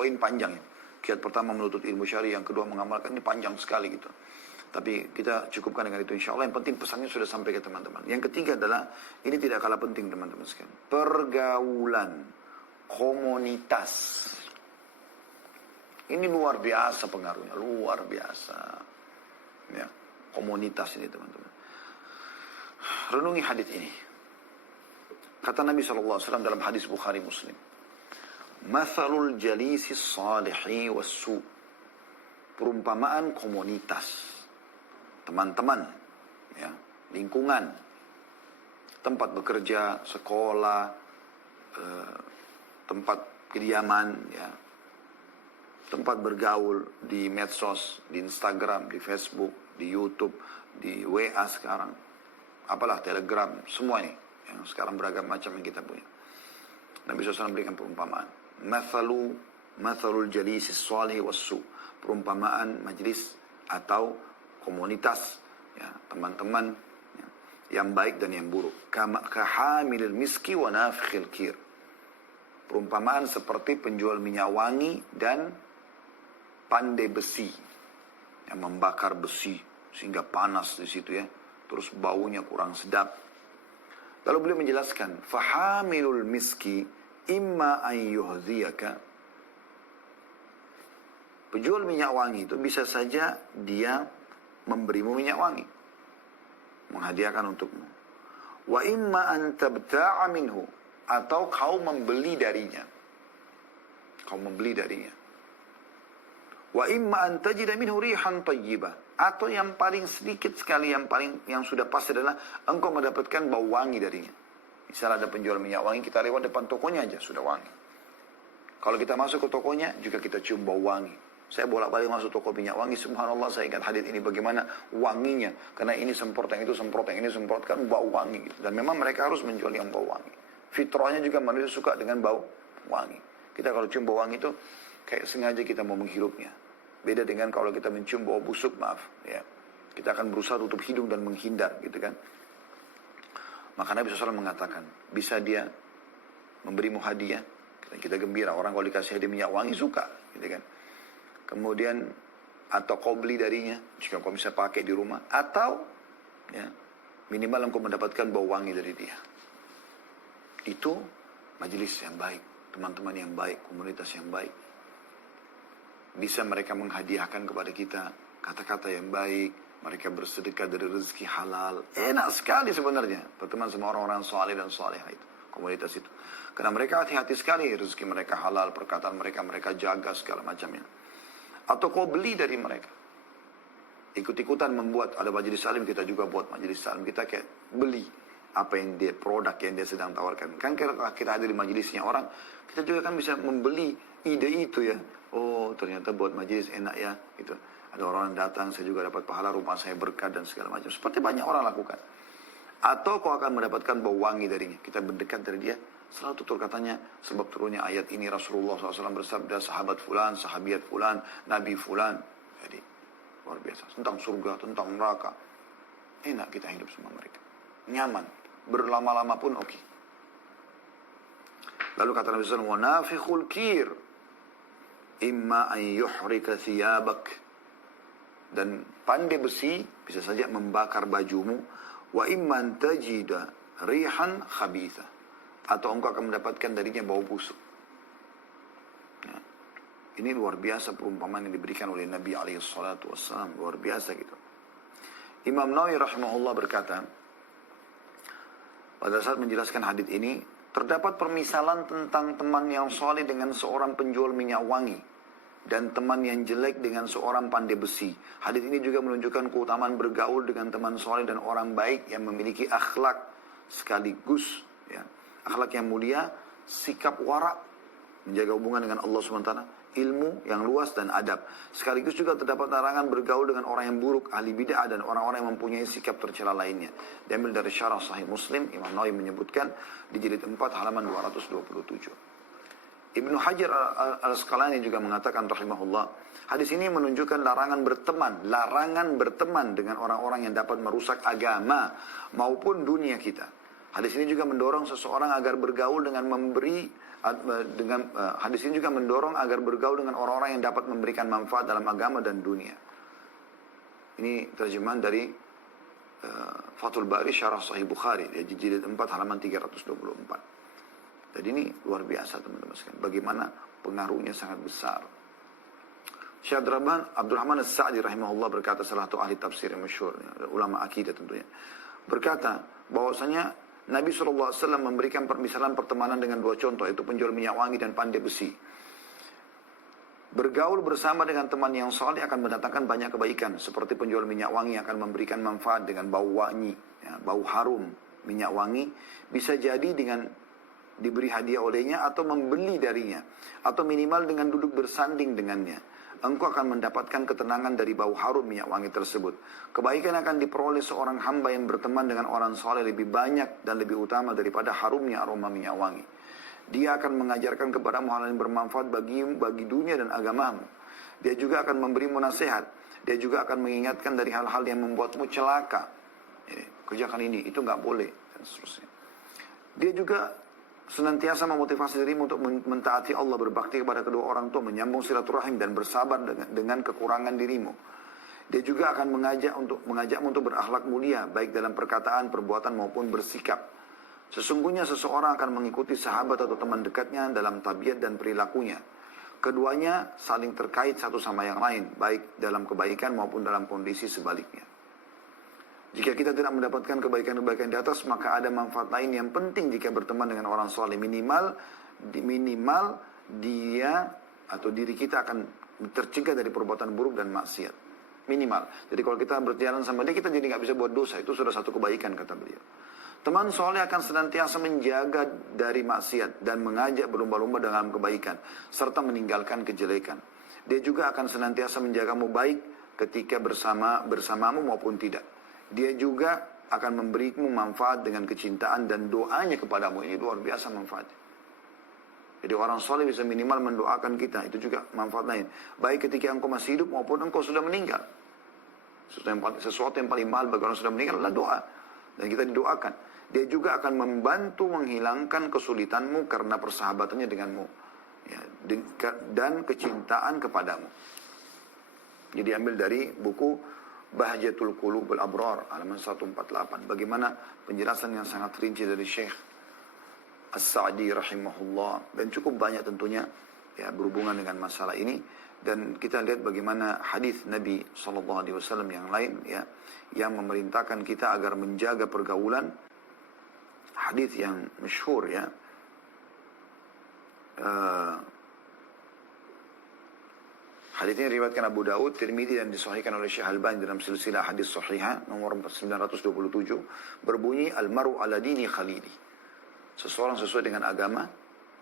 poin panjang ya. Kiat pertama menuntut ilmu syari, yang kedua mengamalkan, ini panjang sekali gitu. Tapi kita cukupkan dengan itu insya Allah. Yang penting pesannya sudah sampai ke teman-teman. Yang ketiga adalah, ini tidak kalah penting teman-teman sekalian. Pergaulan, komunitas. Ini luar biasa pengaruhnya, luar biasa. Ya, komunitas ini teman-teman. Renungi hadis ini. Kata Nabi SAW dalam hadis Bukhari Muslim. Mathalul jalisi salihi wassu. Perumpamaan komunitas. Teman-teman, ya, lingkungan, tempat bekerja, sekolah, tempat kediaman, ya, tempat bergaul di medsos, di Instagram, di Facebook, di YouTube, di WA sekarang, apalah Telegram, semua ini yang sekarang beragam macam yang kita punya. Nabi SAW berikan perumpamaan. Mathalul jalisi salih wassu. Perumpamaan majlis atau komunitas, ya, teman-teman, ya, yang baik dan yang buruk. Kahamilil miski wa nafikhil kir. Perumpamaan seperti penjual minyak wangi dan pandai besi, yang membakar besi sehingga panas di situ ya, terus baunya kurang sedap. Lalu beliau menjelaskan, fahamilul miski imma an yuhdhiyaka. Penjual minyak wangi itu bisa saja dia memberimu minyak wangi, menghadiahkan untukmu. Wa imma an tabta'a minhu, atau kau membeli darinya. Kau membeli darinya. Wa imma an tajida minhu rihan tayyibah, atau yang paling sedikit sekali, yang sudah pasti adalah engkau mendapatkan bau wangi darinya. Misalnya ada penjual minyak wangi, kita lewat depan tokonya aja sudah wangi. Kalau kita masuk ke tokonya juga kita cium bau wangi. Saya bolak-balik masuk toko minyak wangi, subhanallah saya ingat hadis ini bagaimana wanginya. Karena ini semprot, yang itu semprot, yang ini semprot, kan bau wangi gitu. Dan memang mereka harus menjual yang bau wangi. Fitrahnya juga manusia suka dengan bau wangi. Kita kalau cium bau wangi itu kayak sengaja kita mau menghirupnya. Beda dengan kalau kita mencium bau busuk, maaf. Ya. Kita akan berusaha tutup hidung dan menghindar gitu kan. Maka Nabi SAW mengatakan, bisa dia memberimu hadiah. Kita gembira, orang kalau dikasih hadiah minyak wangi suka gitu kan. Kemudian atau kau beli darinya jika kau bisa pakai di rumah, atau ya, minimal engkau mendapatkan bau wangi dari dia. Itu majelis yang baik, teman-teman yang baik, komunitas yang baik. Bisa mereka menghadiahkan kepada kita kata-kata yang baik, mereka bersedekah dari rezeki halal. Enak sekali sebenarnya berteman sama orang-orang saleh dan salehah itu, komunitas itu. Karena mereka hati-hati sekali, rezeki mereka halal, perkataan mereka jaga segala macamnya. Atau kau beli dari mereka. Ikut-ikutan membuat, ada majelis salim, kita juga buat majelis salim. Kita kayak beli apa yang dia, produk yang dia sedang tawarkan. Kan kita ada di majelisnya orang, kita juga kan bisa membeli ide itu ya. Oh ternyata buat majelis enak ya. Gitu. Ada orang yang datang, saya juga dapat pahala, rumah saya berkah dan segala macam. Seperti banyak orang lakukan. Atau kau akan mendapatkan bau wangi darinya. Kita mendekat dari dia. Selalu tutur katanya, sebab turunnya ayat ini Rasulullah SAW bersabda, sahabat fulan, sahabiat fulan, nabi fulan. Jadi, luar biasa. Tentang surga, tentang neraka. Enak kita hidup sama mereka. Nyaman. Berlama-lama pun oke. Lalu kata Nabi SAW, وَنَافِخُ الْكِيرِ إِمَّا أَنْ يُحْرِكَ ثِيَابَكَ. Dan pandai besi bisa saja membakar bajumu. وَإِمَّا أَنْ تَجِدَ رِيحًا خَبِيثًا. Atau engkau akan mendapatkan darinya bau busuk. Ya. Ini luar biasa perumpamaan yang diberikan oleh Nabi SAW. Luar biasa gitu. Imam Nawawi rahimahullah berkata, pada saat menjelaskan hadits ini, terdapat permisalan tentang teman yang soleh dengan seorang penjual minyak wangi. Dan teman yang jelek dengan seorang pandai besi. Hadits ini juga menunjukkan keutamaan bergaul dengan teman soleh dan orang baik yang memiliki akhlak sekaligus, ya, akhlak yang mulia, sikap warak, menjaga hubungan dengan Allah SWT, ilmu yang luas dan adab. Sekaligus juga terdapat larangan bergaul dengan orang yang buruk, ahli bid'ah dan orang-orang yang mempunyai sikap tercela lainnya. Diambil dari Syarah Sahih Muslim, Imam Nawawi menyebutkan di jilid 4 halaman 227. Ibnu Hajar al-Asqalani juga mengatakan rahimahullah, hadis ini menunjukkan larangan berteman dengan orang-orang yang dapat merusak agama maupun dunia kita. Hadis ini juga mendorong seseorang agar bergaul dengan memberi Hadis ini juga mendorong agar bergaul dengan orang-orang yang dapat memberikan manfaat dalam agama dan dunia. Ini terjemahan dari Fathul Bari Syarah Sahih Bukhari, jilid 4 halaman 324. Jadi ini luar biasa teman-teman sekalian. Bagaimana pengaruhnya sangat besar. Syekh Abdurrahman As-Sa'di rahimahullah berkata, salah satu ahli tafsir yang masyhur, ulama akidah tentunya, berkata bahwasanya Nabi SAW memberikan misalan pertemanan dengan dua contoh, yaitu penjual minyak wangi dan pandai besi. Bergaul bersama dengan teman yang saleh akan mendatangkan banyak kebaikan, seperti penjual minyak wangi akan memberikan manfaat dengan bau wangi, ya, bau harum minyak wangi, bisa jadi dengan diberi hadiah olehnya atau membeli darinya, atau minimal dengan duduk bersanding dengannya. Engkau akan mendapatkan ketenangan dari bau harum minyak wangi tersebut. Kebaikan akan diperoleh seorang hamba yang berteman dengan orang soleh lebih banyak dan lebih utama daripada harumnya aroma minyak wangi. Dia akan mengajarkan kepadamu hal yang bermanfaat bagi dunia dan agamamu. Dia juga akan memberimu nasihat. Dia juga akan mengingatkan dari hal-hal yang membuatmu celaka. Kerjakan ini, itu nggak boleh, dan seterusnya. Dia juga senantiasa memotivasi dirimu untuk mentaati Allah, berbakti kepada kedua orang tua, menyambung silaturahim dan bersabar dengan kekurangan dirimu. Dia juga akan mengajakmu untuk berakhlak mulia, baik dalam perkataan, perbuatan maupun bersikap. Sesungguhnya seseorang akan mengikuti sahabat atau teman dekatnya dalam tabiat dan perilakunya. Keduanya saling terkait satu sama yang lain, baik dalam kebaikan maupun dalam kondisi sebaliknya. Jika kita tidak mendapatkan kebaikan-kebaikan di atas, maka ada manfaat lain yang penting jika berteman dengan orang soleh. Minimal dia atau diri kita akan tercegah dari perbuatan buruk dan maksiat. Minimal. Jadi kalau kita berjalan sama dia, kita jadi nggak bisa buat dosa. Itu sudah satu kebaikan, kata beliau. Teman soleh akan senantiasa menjaga dari maksiat dan mengajak berlomba-lomba dalam kebaikan, serta meninggalkan kejelekan. Dia juga akan senantiasa menjagamu baik ketika bersamamu maupun tidak. Dia juga akan memberimu manfaat dengan kecintaan dan doanya kepadamu. Ini luar biasa manfaatnya. Jadi orang soleh bisa minimal mendoakan kita. Itu juga manfaat lain. Baik ketika engkau masih hidup maupun engkau sudah meninggal. Sesuatu yang paling mahal bagi orang sudah meninggal adalah doa. Dan kita didoakan. Dia juga akan membantu menghilangkan kesulitanmu karena persahabatannya denganmu. Ya, dan kecintaan kepadamu. Jadi ambil dari buku Bahjatul Qulubul Abrar halaman 148. Bagaimana penjelasan yang sangat rinci dari Syekh As-Sa'di rahimahullah, dan cukup banyak tentunya ya berhubungan dengan masalah ini. Dan kita lihat bagaimana hadis Nabi SAW yang lain ya, yang memerintahkan kita agar menjaga pergaulan. Hadis yang masyhur ya, hadis ini diriwayatkan Abu Daud, Tirmidzi dan disahihkan oleh Syekh Albani dalam silsilah hadis sahihah nomor 927, berbunyi al-maru ala dini khalili. Seseorang sesuai dengan agama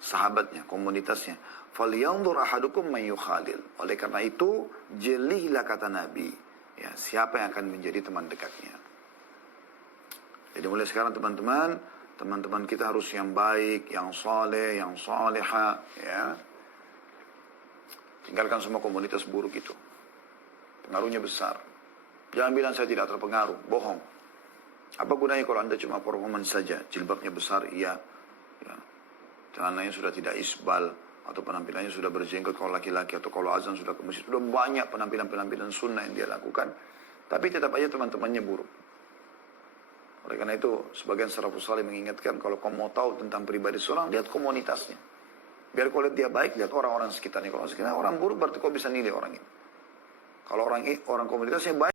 sahabatnya, komunitasnya. Falyanzur ahadukum man yukhalil. Oleh karena itu, jelilah kata Nabi, ya, siapa yang akan menjadi teman dekatnya. Jadi mulai sekarang teman-teman kita harus yang baik, yang saleh, yang saleha, ya. Tinggalkan semua komunitas buruk itu. Pengaruhnya besar. Jangan bilang saya tidak terpengaruh. Bohong. Apa gunanya kalau Anda cuma performance saja? Jilbabnya besar, iya. Ya. Celananya sudah tidak isbal. Atau penampilannya sudah berjenggot kalau laki-laki. Atau kalau azan sudah ke masjid. Sudah banyak penampilan-penampilan sunnah yang dia lakukan. Tapi tetap aja teman-temannya buruk. Oleh karena itu, sebagian salafus saleh mengingatkan kalau kau mau tahu tentang pribadi seorang, lihat komunitasnya. Biar kau lihat dia baik, lihat orang-orang sekitarnya. Kalau sekitarnya orang buruk, berarti kau bisa nilai orang ini. Kalau orang komunitasnya baik,